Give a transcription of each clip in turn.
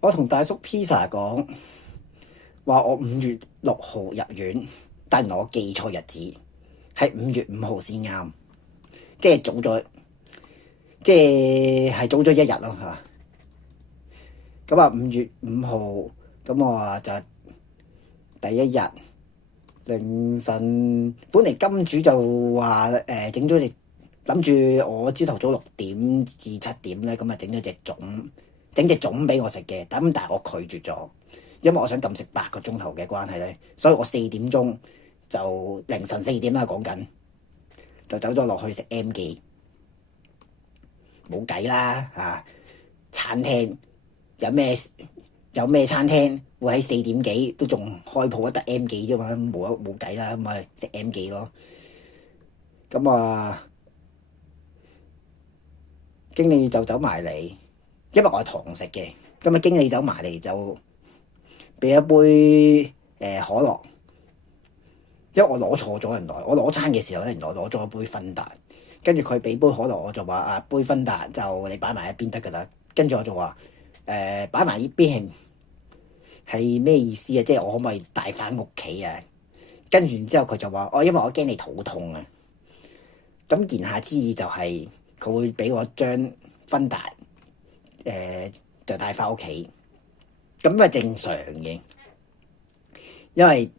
我同大叔 Pizza 講話，我5月6號入院，但原來我記錯日子，係5月5號先啱，即係早咗，即係早咗1日咯嚇。咁啊5月5號，咁我話就第一日凌晨，本嚟金主就話整咗隻，諗住我朝頭早6點至7點咧，咁啊整咗隻粽，整隻粽俾我食嘅，但係我拒絕咗，因為我想禁食8個鐘頭嘅關係咧，所以我4點鐘就凌晨4點啦講緊，就走咗落去食 M 記，冇計啦嚇，餐廳有咩餐廳會喺4點幾都仲開鋪得 M 記啫嘛，冇計啦，咁咪食 M 記咯。咁啊，經理就走埋嚟，因為我係堂食嘅，咁啊經理走埋嚟就俾一杯可樂，因為我攞錯咗，原來我攞餐嘅時候咧，原來攞咗一杯芬達，跟住佢俾杯可樂，我就話杯芬達就你擺埋一邊得㗎啦，跟住我就話擺埋呢邊係咩意思啊？即係我可唔可以帶翻屋企啊？跟住之後佢就話因為我驚你肚痛啊。咁言下之意就係佢會俾我將芬達就帶翻屋企，咁係正常嘅，因為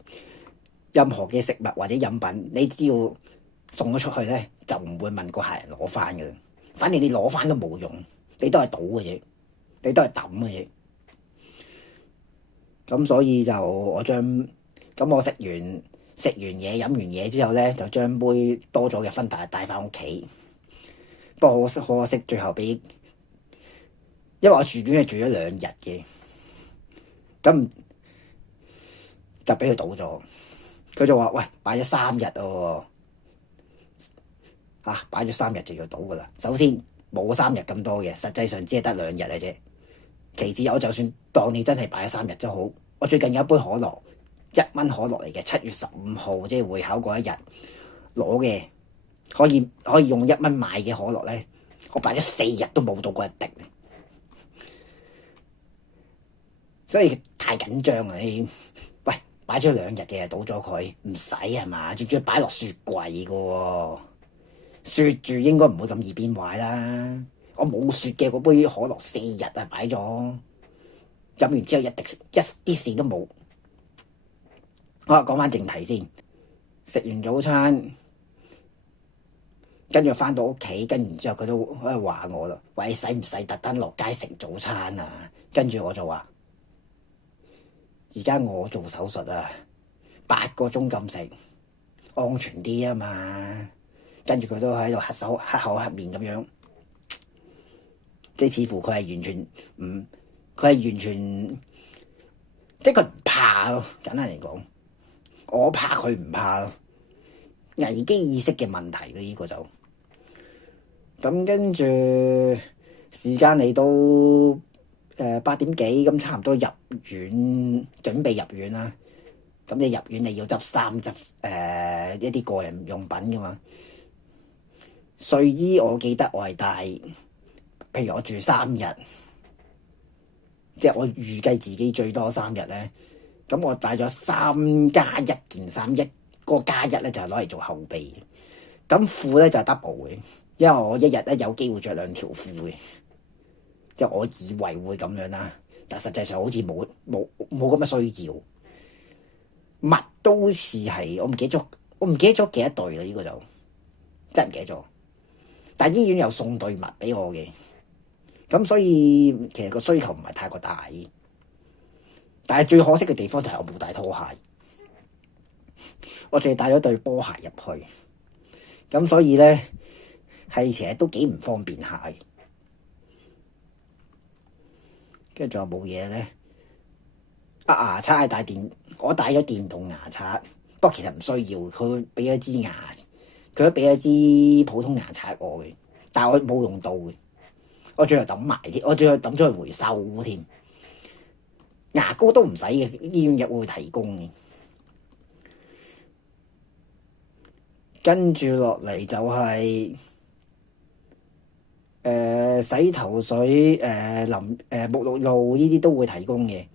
任何嘅食物或者飲品，你只要送咗出去咧，就唔會問個客人攞翻嘅，反正你攞翻都冇用，你都係倒嘅啫，你都係抌嘅啫。咁所以就我食完嘢飲完嘢之後咧，就將杯多咗嘅芬達帶翻屋企。不過可惜最後因為我住院係住咗2日嘅，咁就俾佢倒咗。佢就話：喂，擺咗3日喎，擺咗3日就要倒噶啦。首先冇3日咁多嘅，實際上只係得2日嘅啫。其次，我就算當你真係擺咗3日都好，我最近有一杯可樂，1蚊可樂嚟嘅，7月15號即係會考嗰一日攞嘅，可以用1蚊買嘅可樂咧，我擺咗4日都冇到嗰一滴，所以太緊張啊！你喂擺咗2日嘅倒咗佢，唔使係嘛？仲要擺落雪櫃嘅喎，雪住應該唔會咁易變壞啦。我冇雪嘅嗰杯可樂4日啊擺咗，飲完之後一啲事都冇。好啦，講翻正題先。食完早餐，跟住翻到屋企，跟住之後佢都喺度話我啦，喂，使唔使特登落街食早餐啊？跟住我就話：而家我做手術啊，8個鐘禁食，安全啲啊嘛。跟住佢都喺度黑口黑面咁樣。即係似乎佢係完全即係佢唔怕咯。簡單嚟講，我怕佢唔怕咯。危機意識嘅問題咯，呢個就咁。跟住時間嚟到8點幾咁，差唔多入院，準備入院啦。咁你入院你要執衫執一啲個人用品噶嘛？睡衣我記得我係帶。譬如我住3日，即係我預計自己最多3日咧，咁我帶咗3+1件衫，個加1咧就係攞嚟做後備，咁褲咧就係 double 嘅，因為我一日咧有機會着2條褲嘅，即係我以為會咁樣啦，但實際上好似冇咁嘅需要，襪都好似係我唔記得咗幾多對啦，呢個就真係唔記得咗，但係醫院有送對襪俾我嘅。咁所以其實個需求唔係太過大，但係最可惜嘅地方就係我冇帶拖鞋，我淨係帶咗對波鞋入去，咁所以咧係其實都幾唔方便下嘅。跟住仲有冇嘢咧？牙刷係我帶咗電動牙刷，不過其實唔需要，佢俾咗支普通牙刷我嘅，但係我冇用到嘅。我最後抌埋添，我最後抌咗去回收添。牙膏都唔使嘅，醫院入會提供嘅。跟住落嚟就係洗頭水、沐浴露呢啲都會提供嘅。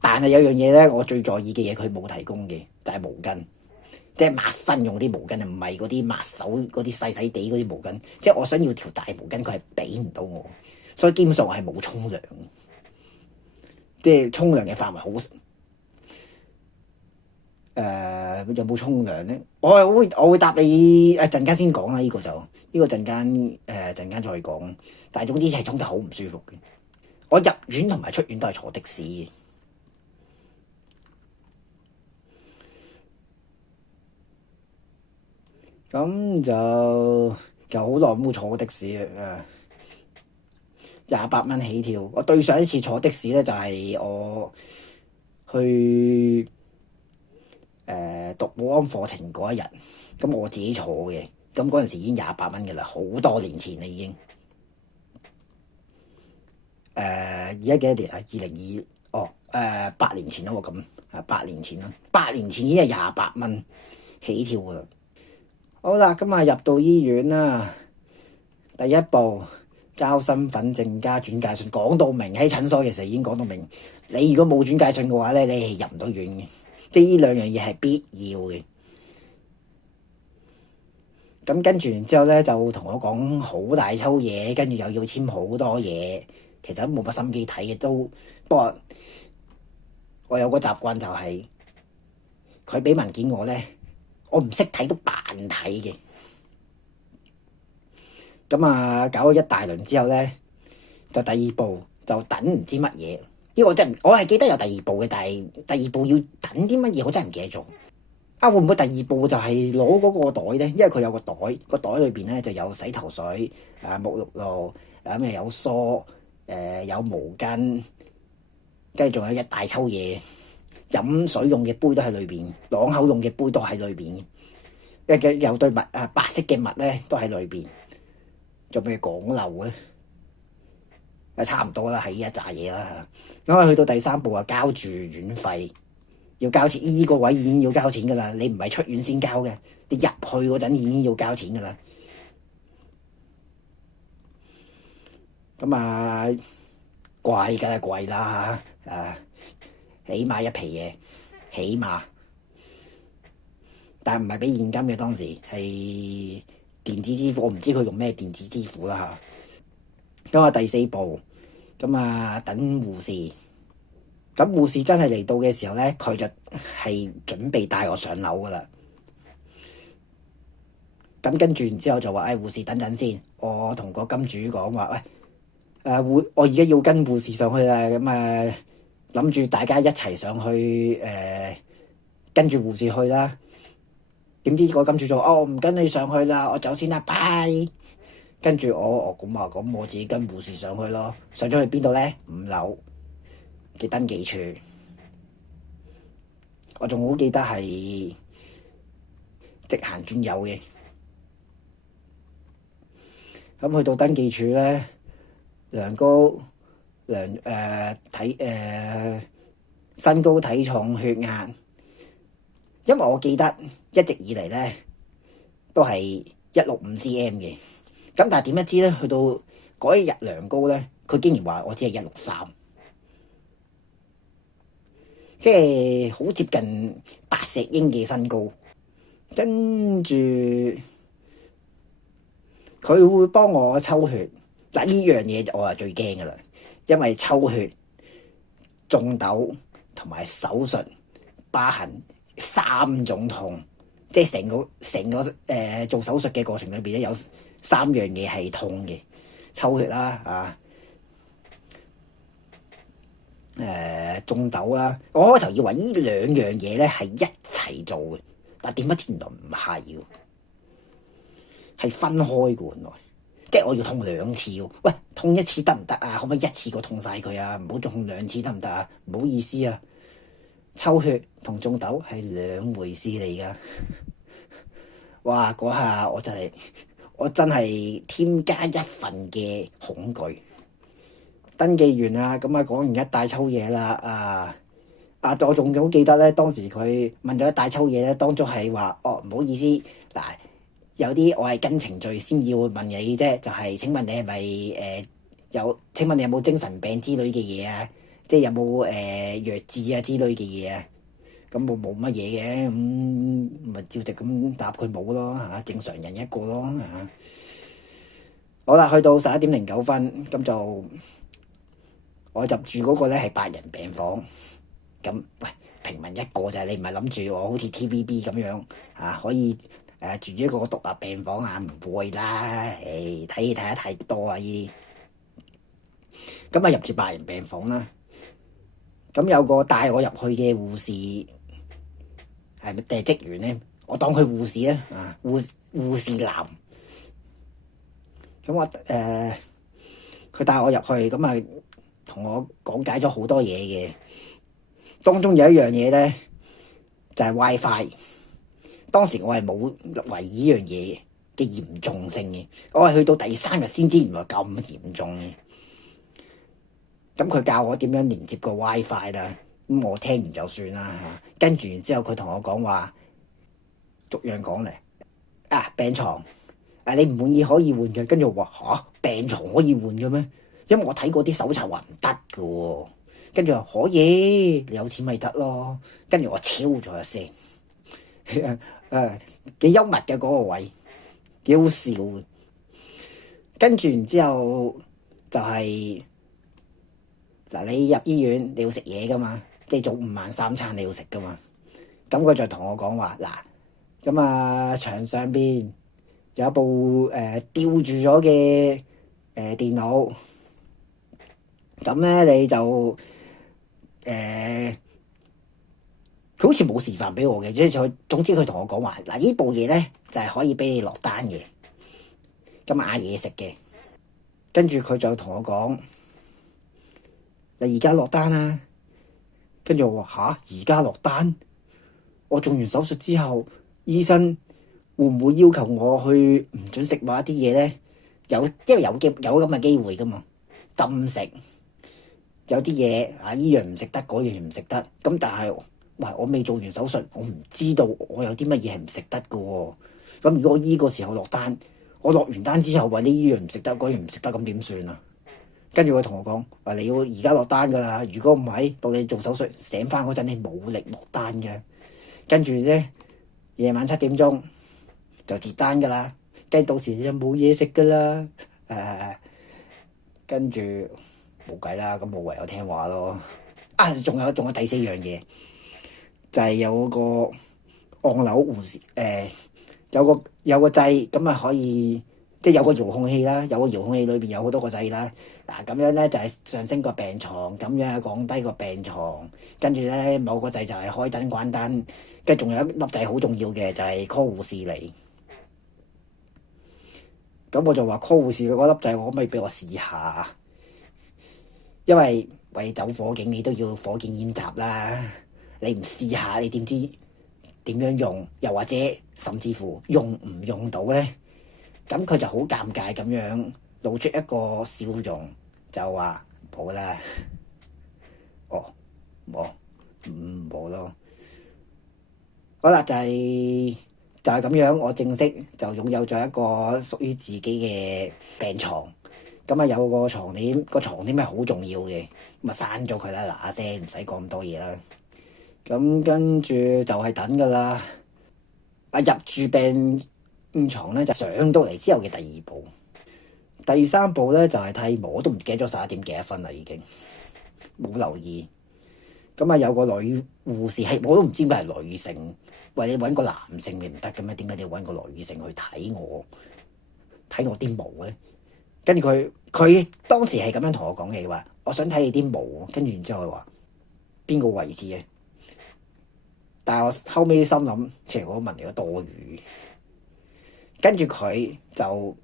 但係有樣嘢咧，我最在意嘅嘢佢冇提供嘅，就係毛巾，即係抹身用啲毛巾啊，唔係嗰啲抹手嗰啲細細地嗰啲毛巾。即係我想要條大毛巾，佢係俾唔到我，所以基本上我係冇沖涼，即係沖涼嘅範圍好。有冇沖涼咧？我會答你陣間先講啦，呢個陣間再講。但係總之係沖得好唔舒服嘅。我入院同埋出院都係坐的士嘅。咁就好耐冇坐的士啦。28蚊起跳。我對上一次坐的士咧，就係我去讀保安課程嗰一日，咁我自己坐嘅，咁嗰陣時已經28蚊嘅啦，好多年前啦已經。而家幾多年啊？8年前咯，咁8年前啦，8年前已經係28蚊起跳噶啦。好啦，咁啊入到醫院啦，第一步交身份證加轉介信，講到明喺診所嘅時候已經講到明，你如果冇轉介信嘅話咧，你係入唔到院嘅。即係呢兩樣嘢係必要嘅。咁跟住然之後咧，就同我講好大抽嘢，跟住又要簽好多嘢，其實都冇乜心機睇嘅都。不過我有個習慣就係佢俾文件我咧，我唔識睇都扮睇嘅。咁搞咗一大輪之後咧，就第二步就等唔知乜嘢。呢個我係記得有第二步嘅，但係第二步要等啲乜嘢，我真係唔記得咗。會唔會第二步就係攞嗰個袋咧？因為佢有個袋，個袋裏邊咧就有洗頭水、沐浴露、有梳、有毛巾，跟住仲有一大抽嘢，飲水用嘅杯都喺裏邊，啷口用嘅杯都喺裏邊，有對襪白色嘅襪咧都喺裏邊。仲咩講漏咧？差唔多啦，係呢一紮嘢啦。咁去到第三步啊，交住院費，要交錢。呢個位已經要交錢噶啦，你唔係出院先交嘅，你入去嗰陣已經要交錢噶啦。咁貴㗎啦，貴啦起碼一皮嘢，起碼。但係唔係俾現金嘅，當時係電子支付，我唔知佢用咩電子支付啦嚇。咁第四步。等護士，咁護士真係嚟到嘅時候咧，佢就係準備帶我上樓噶啦。咁跟住然之後就話，護士等陣先，我同個金主講話，我而家要跟護士上去啦。咁諗住大家一齊上去，跟住護士去啦。點知個金主就話，我唔跟你上去啦，我走先啦，拜。跟住咁我自己跟護士上去咯。上咗去邊度咧？5樓嘅登記處。我仲好記得係直行專有嘅。咁去到登記處咧，量高、身高、體重、血壓。因為我記得一直以嚟咧都係165cm 嘅。咁但係點不知咧？去到嗰一日量高咧，佢竟然話我只係163，即係好接近白石英嘅身高。跟住佢會幫我抽血。嗱，呢樣嘢我係最驚噶啦，因為抽血、種痘同埋手術疤痕3種痛，即係成個做手術嘅過程裏邊咧有3樣嘢係痛嘅，抽血啦種痘啦。我開頭以為呢兩樣嘢咧係一齊做嘅，但點解原來唔係喎，係分開嘅原來。即係我要痛2次喎。喂，痛1次得唔得啊？可唔可以一次過痛晒佢啊？唔好痛2次得唔得啊？唔好意思啊，抽血同種痘係2回事嚟㗎。哇！嗰下我真係添加一份嘅恐懼。登記完啦，咁講完一大抽嘢啦，我仲好記得咧，當時佢問咗一大抽嘢咧，當中係話，唔好意思，嗱，有啲我係跟程序先要問你啫，就係、請問你係咪請問你有冇精神病之類嘅嘢啊？即係有冇弱智啊之類嘅嘢啊？咁我冇乜嘢嘅，咁咪照直咁答佢冇咯嚇，正常人一個咯嚇。好啦，去到11:09，咁就我入住嗰個咧係8人病房。咁喂，平民一個就係你唔係諗住我好似 TVB 咁樣可以住一個獨立病房啊？唔會啦，睇戲睇得太多啊呢啲。咁啊入住8人病房啦。咁有個帶我入去嘅護士係咪定係職員咧？我當佢護士啊，護士男。咁佢帶我入去，咁啊同我講解咗好多嘢嘅。當中有一樣嘢咧，就係 WiFi。當時我係冇懷疑呢樣嘢嘅嚴重性嘅，我係去到第3日先知原來咁嚴重嘅。咁佢教我點樣連接個 WiFi 啦，咁我聽完就算啦嚇。跟住然之後，佢同我講話，逐樣講嚟。病床你唔滿意可以換嘅。跟住我話病床可以換嘅咩？因為我睇過啲手冊話唔得嘅喎。跟住話可以，你有錢咪得咯。跟住我超咗一聲，幾幽默嘅嗰個位，幾好笑嘅。跟住然之後就係你入醫院你要食嘢噶嘛，即係早午晚3餐你要食噶嘛。咁佢就同我講話咁牆上邊有一部吊住咗嘅電腦，咁咧你就佢好似冇示範俾我嘅，即係總之佢同我講話呢部嘢咧就係可以俾你落單嘅，咁嗌嘢食嘅。跟住佢就同我講，你而家落單啦。跟住我話而家落單？我做完手術之後，醫生會唔會要求我去唔准食某一啲嘢咧？因為有咁嘅機會噶嘛，禁食。有啲嘢依樣唔食得，嗰樣唔食得。咁但係我未做完手術，我唔知道我有啲乜嘢係唔食得嘅喎。咁如果我依個時候落單，我落完單之後話呢樣唔食得，嗰樣唔食得，咁點算啊？跟住佢同我講你要而家落單㗎啦。如果唔係到你做手術醒翻嗰陣，你冇力落單嘅。跟住啫，夜晚7點鐘就截單㗎啦。跟住到時就冇嘢食㗎啦。跟住冇計啦，咁我唯有聽話咯。仲有第4樣嘢，就係有個按樓護士有個掣，咁可以即係有個遙控器啦，有個遙控器裏邊有好多個掣啦。咁樣咧就係上升個病床，咁樣降低個病床，跟住咧某個掣就係開燈關燈，跟住仲有一粒掣好重要嘅就係 call 護士嚟。咁我就話 call 護士嗰粒掣可唔可以俾我試下？因為走火警你都要火警演習啦，你唔試下你點知點樣用？又或者甚至乎用唔用到咧？咁佢就好尷尬咁樣露出一個笑容，就話冇啦。冇咯。好啦，就係咁樣，我正式就擁有咗一個屬於自己嘅病床。咁有個床墊，個床墊係好重要嘅，咁刪咗佢啦，嗱聲，唔使講咁多嘢啦。咁跟住就係等噶啦。入住病床咧就上到嚟之後嘅第2步，第3步咧就係剃毛，我都唔記得咗11點幾多分啦，已經冇留意。咁有個女護士我都唔知點解係女性，喂，你揾個男性你唔得嘅咩？點解你要揾個女性去睇我啲毛咧？跟住佢當時係咁樣同我講嘅話，我想睇你啲毛。跟住然之後佢話邊個位置嘅？但係我後尾心諗，其實我問你都多餘。跟住佢就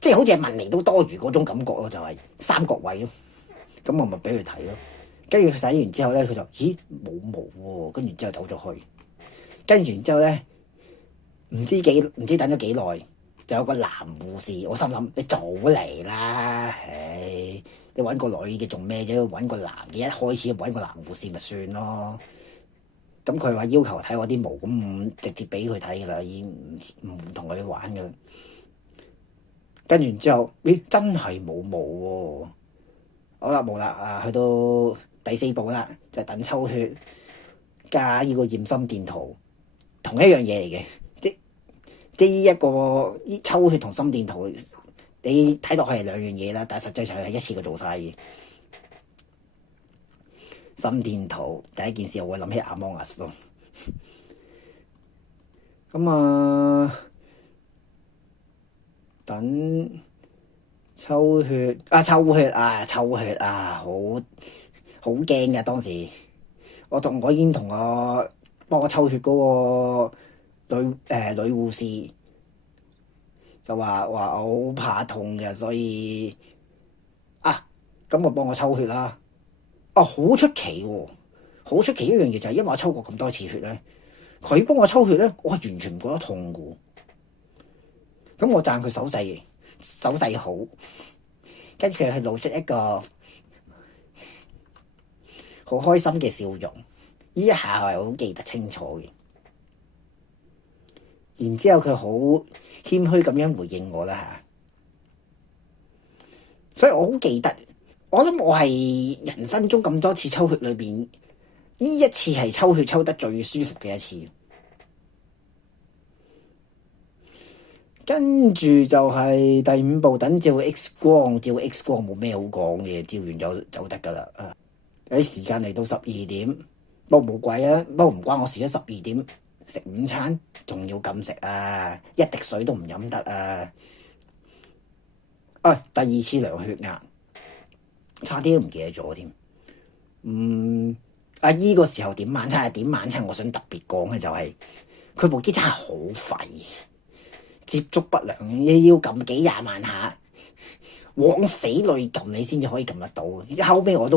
即係好似係問嚟都多餘嗰種感覺咯，就係3角位咯。咁我咪俾佢睇咯。跟住佢洗完之後咧，佢就冇毛喎。跟住之後走咗去。跟住然之後咧，唔知等咗幾耐。就有個男護士，我心諗你早嚟啦，你揾個女嘅做咩啫？揾個男嘅，一開始揾個男護士咪算咯。咁佢話要求睇我啲毛，咁直接俾佢睇噶啦，已經唔同佢玩噶。跟住之後，咦，真係冇毛喎！好啦，冇啦，去到第4步啦，就係等抽血加呢個驗心電圖，同一樣嘢嚟嘅，即係一個抽血同心電圖，你睇落去係兩樣嘢啦，但係實際上係一次過做晒嘅。心電圖第一件事我會諗起 Among Us 咯。咁等抽血啊，好驚㗎當時。我已經同我幫我抽血嗰個女護士就話我好怕痛嘅，所以咁我幫我抽血啦。好出奇喎！好出奇一樣嘢就係因為我抽過咁多次血咧，佢幫我抽血咧，我係完全唔覺得痛嘅。咁我讚佢手勢好，跟住佢露出一個好開心嘅笑容，呢一下我係好記得清楚嘅。然之後佢好謙虛咁樣回應我啦嚇，所以我好記得。我諗我係人生中咁多次抽血裏邊，呢一次係抽血抽得最舒服嘅一次。跟住就係第5步，等照 X 光。照 X 光冇咩好講嘅，照完就得噶啦。時間嚟到12點，不過冇鬼啊，不過唔關我事啊。12點食午餐仲要禁食啊，一滴水都唔飲得啊。第2次量血壓。差啲都唔記得咗添。依個時候點晚餐？我想特別講嘅就係佢部機真係好廢，接觸不良，你要撳幾廿萬下，往死裏撳你先至可以撳得到。後尾我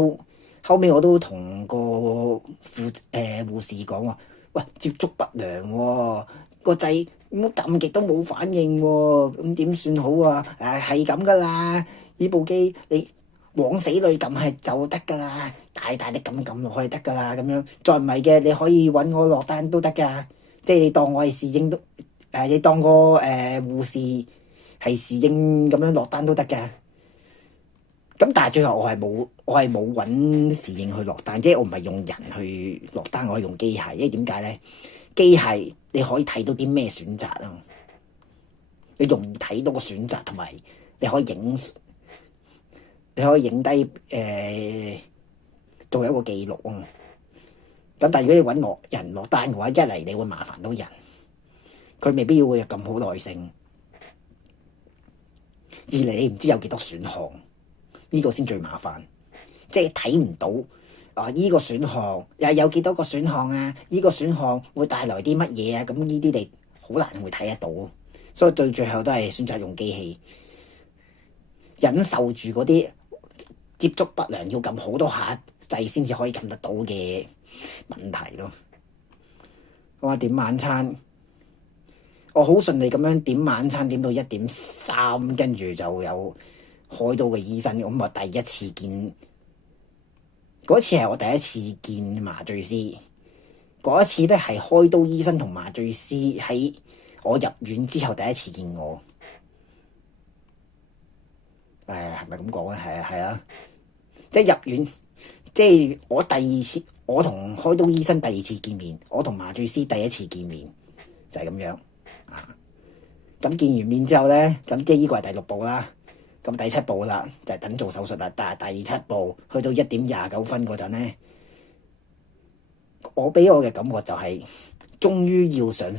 都同個護士講話，喂，接觸不良喎，個掣咁撳極都冇反應喎，咁點算好啊？係咁噶啦，呢部機你往死裏撳係就得噶啦，大大力撳落去得噶啦，咁樣再唔係嘅，你可以揾我落單都得噶，即係你當我係侍應都你當個護士係侍應咁樣落單都得噶。咁但係最後我係冇揾侍應去落單，即係我唔係用人去落單，我係用機械。因為點解咧？機械你可以睇到啲咩選擇啊？你容易睇到個選擇，同埋你可以影低做一個記錄啊。咁但係如果你揾人落單嘅話，一嚟你會麻煩到人，佢未必會有咁好耐性；二嚟你唔知有幾多選項，呢個先最麻煩，即係睇唔到呢個選項又有幾多個選項啊？呢個選項會帶來啲乜嘢啊？咁呢啲你好難會睇得到，所以最後都係選擇用機器，忍受住嗰啲接觸不良要撳好多下掣先至可以撳得到嘅問題咯。我話點晚餐，我好順利咁樣點晚餐，點到1:3，跟住就有開刀嘅醫生。咁我第一次見，嗰次係我第一次見麻醉師。嗰一次咧係開刀醫生同麻醉師喺我入院之後第一次見我。係咪咁講咧？係啊，即係入院，即係我第2次，我同開刀醫生第2次見面，我同麻醉師第1次見面，就係咁樣啊。咁見完面之後咧，咁即係呢個係第6步啦。咁第7步啦，就係等做手術啦。但係第7步去到1:29嗰陣咧，我俾我嘅感覺就係終於要上